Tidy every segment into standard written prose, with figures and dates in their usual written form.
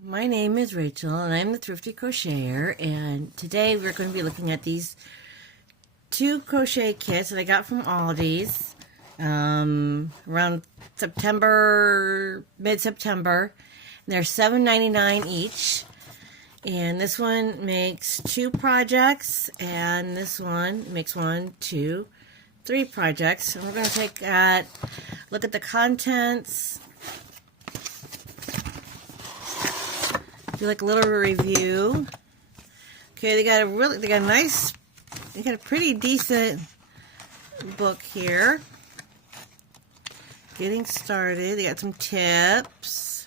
My name is Rachel and I'm the Thrifty Crocheter, and today we're going to be looking at these two crochet kits that I got from Aldi's around September, mid-September. They're $7.99 each, and this one makes 2 projects and this one makes 1, 2, 3 projects. And we're going to take a look at the contents, do like a little review. Okay, they got a pretty decent book here. Getting started. They got some tips.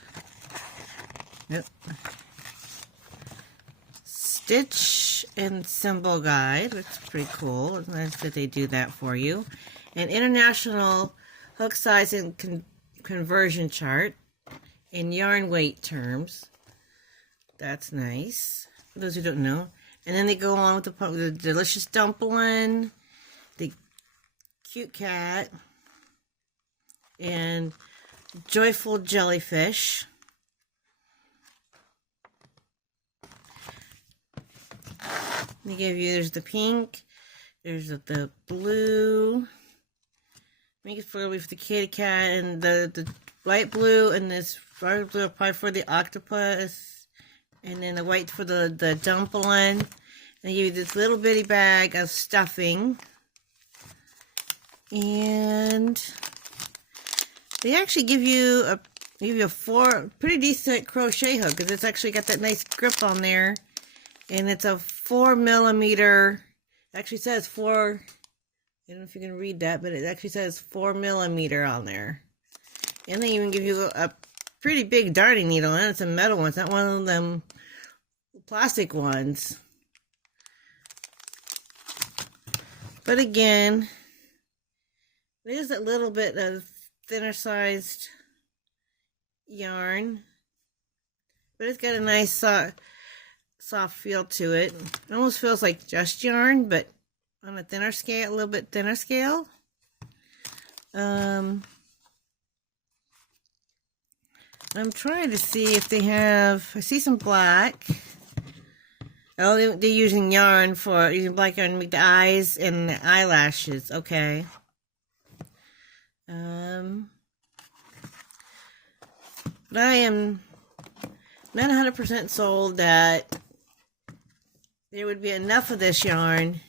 Yep. Stitch and symbol guide, which is pretty cool. It's nice that they do that for you. An international hook size and conversion chart in yarn weight terms. That's nice, for those who don't know. And then they go on with the delicious dumpling, the cute cat, and joyful jellyfish. They give you, there's the pink, there's the blue, make it for the kitty cat, and the light blue, and this dark blue probably for the octopus. And then the white for the dumpling. And they give you this little bitty bag of stuffing. And they actually give you a pretty decent crochet hook, because it's actually got that nice grip on there. And it's a 4mm. It actually says 4. I don't know if you can read that, but it actually says 4mm on there. And they even give you a pretty big darning needle, and it's a metal one. It's not one of them plastic ones. But again, there's a little bit of thinner sized yarn, but it's got a nice soft feel to it. It almost feels like just yarn, but on a thinner scale, a little bit thinner scale. I'm trying to see if they have, I see some black. Oh, they're using black yarn to make the eyes and the eyelashes. Okay. But I am not 100% sold that there would be enough of this yarn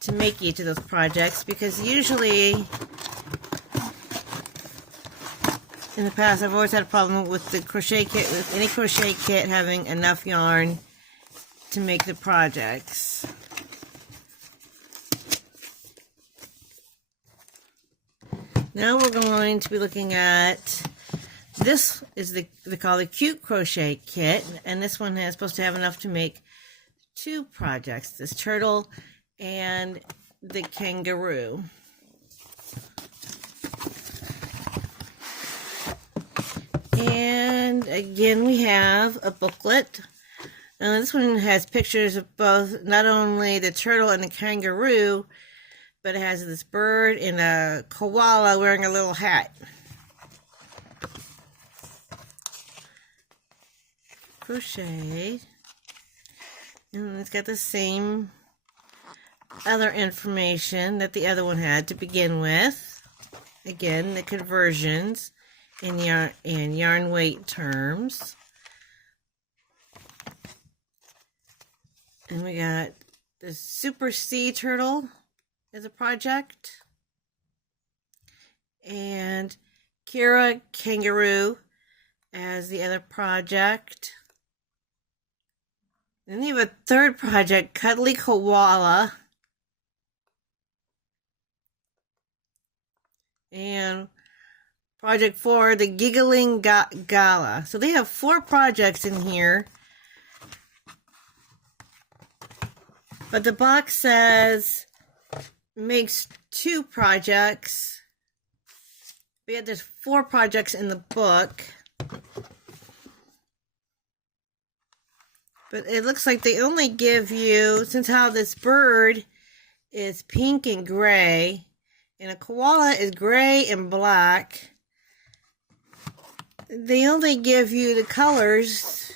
to make each of those projects, because usually in the past I've always had a problem with the crochet kit, with any crochet kit having enough yarn to make the projects. Now we're going to be looking at, this is they call the cute crochet kit, and this one is supposed to have enough to make 2 projects, this turtle and the kangaroo. And again, we have a booklet. This one has pictures of both, not only the turtle and the kangaroo, but it has this bird and a koala wearing a little hat. Crochet. And it's got the same other information that the other one had to begin with. Again, the conversions in yarn weight terms. And we got the Super Sea Turtle as a project, and Kira Kangaroo as the other project. Then you have a third project, Cuddly Koala, and project 4, the Giggling Gala. So they have 4 projects in here. But the box says makes 2 projects. But yet there's 4 projects in the book. But it looks like they only give you, since how this bird is pink and gray, and a koala is gray and black, they only give you the colors,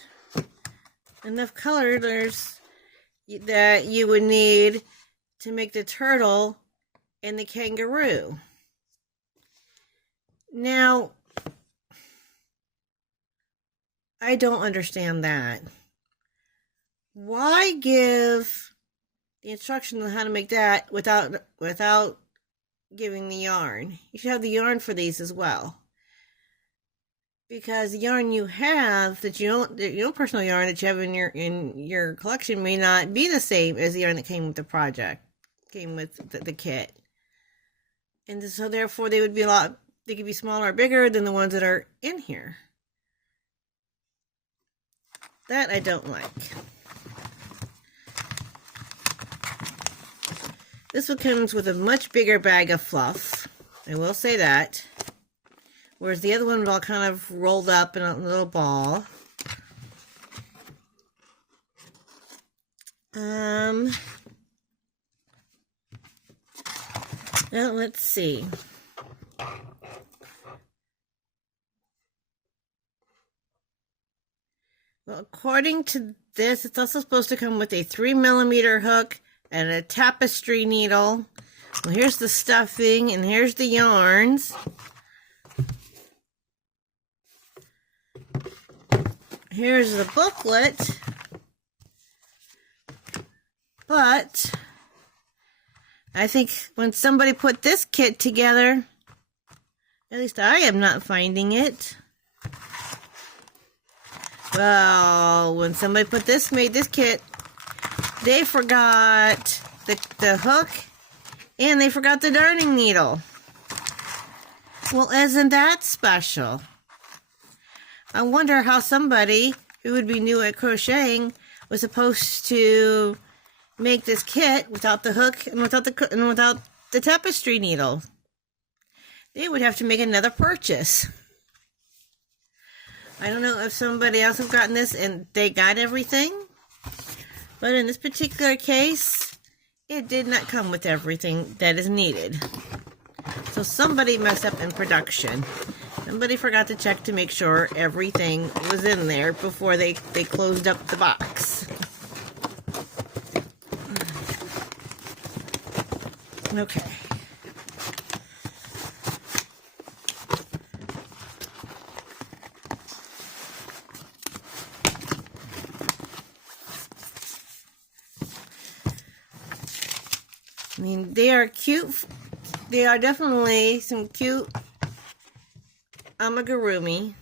enough colors that you would need to make the turtle and the kangaroo. Now, I don't understand that. Why give the instructions on how to make that without giving the yarn? You should have the yarn for these as well. Because the yarn you have, that your own personal yarn that you have in your collection may not be the same as the yarn that came with the project, came with the kit. And so therefore they would be they could be smaller or bigger than the ones that are in here. That I don't like. This one comes with a much bigger bag of fluff. I will say that. Whereas the other one was all kind of rolled up in a little ball. Now let's see. Well, according to this, it's also supposed to come with a 3mm hook and a tapestry needle. Well, here's the stuffing and here's the yarns. Here's the booklet. But I think when somebody put this kit together, at least I am not finding it. Well, when somebody made this kit, they forgot the hook and they forgot the darning needle. Well, isn't that special? I wonder how somebody who would be new at crocheting was supposed to make this kit without the hook and without the tapestry needle. They would have to make another purchase. I don't know if somebody else has gotten this and they got everything, but in this particular case, it did not come with everything that is needed. So somebody messed up in production. Somebody forgot to check to make sure everything was in there before they closed up the box. Okay. I mean, they are cute. They are definitely some cute amigurumi.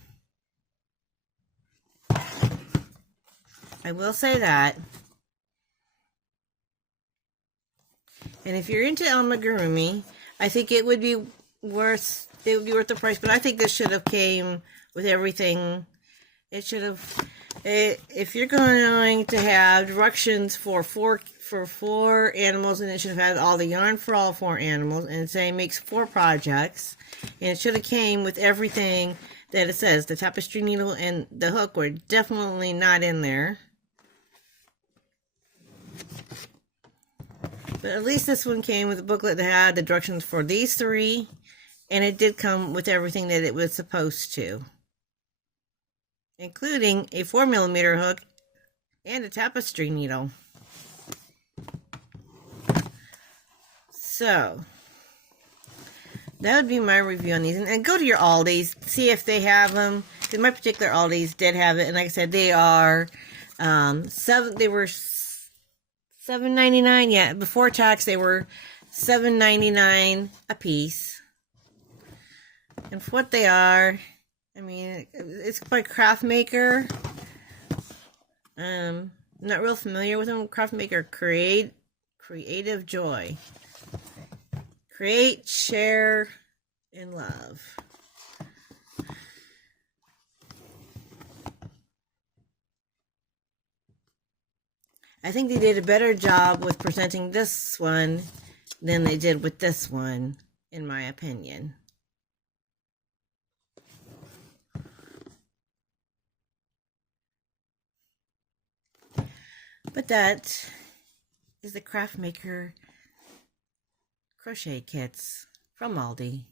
I will say that. And if you're into amigurumi, I think it would be worth the price. But I think this should have came with everything. It should have. If you're going to have directions for four animals, and it should have had all the yarn for all 4 animals, and say makes 4 projects, and it should have came with everything that it says. The tapestry needle and the hook were definitely not in there. But at least this one came with a booklet that had the directions for these 3, and it did come with everything that it was supposed to, including a 4mm hook and a tapestry needle. So, that would be my review on these. And go to your Aldi's, see if they have them. Because my particular Aldi's did have it. And like I said, they are, they were $7.99. Yeah, before tax, they were $7.99 a piece. And for what they are, I mean, it's by Craft Maker. I'm not real familiar with them. Craft Maker Creative Joy. Create, share, and love. I think they did a better job with presenting this one than they did with this one, in my opinion. But that is the Craft Maker crochet kits from Aldi.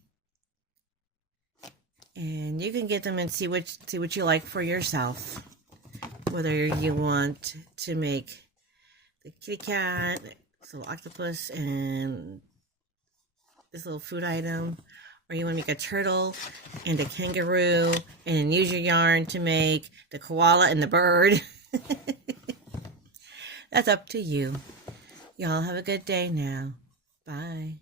And you can get them and see what you like for yourself. Whether you want to make the kitty cat, this little octopus, and this little food item, or you want to make a turtle and a kangaroo, and then use your yarn to make the koala and the bird. That's up to you. Y'all have a good day now. Bye.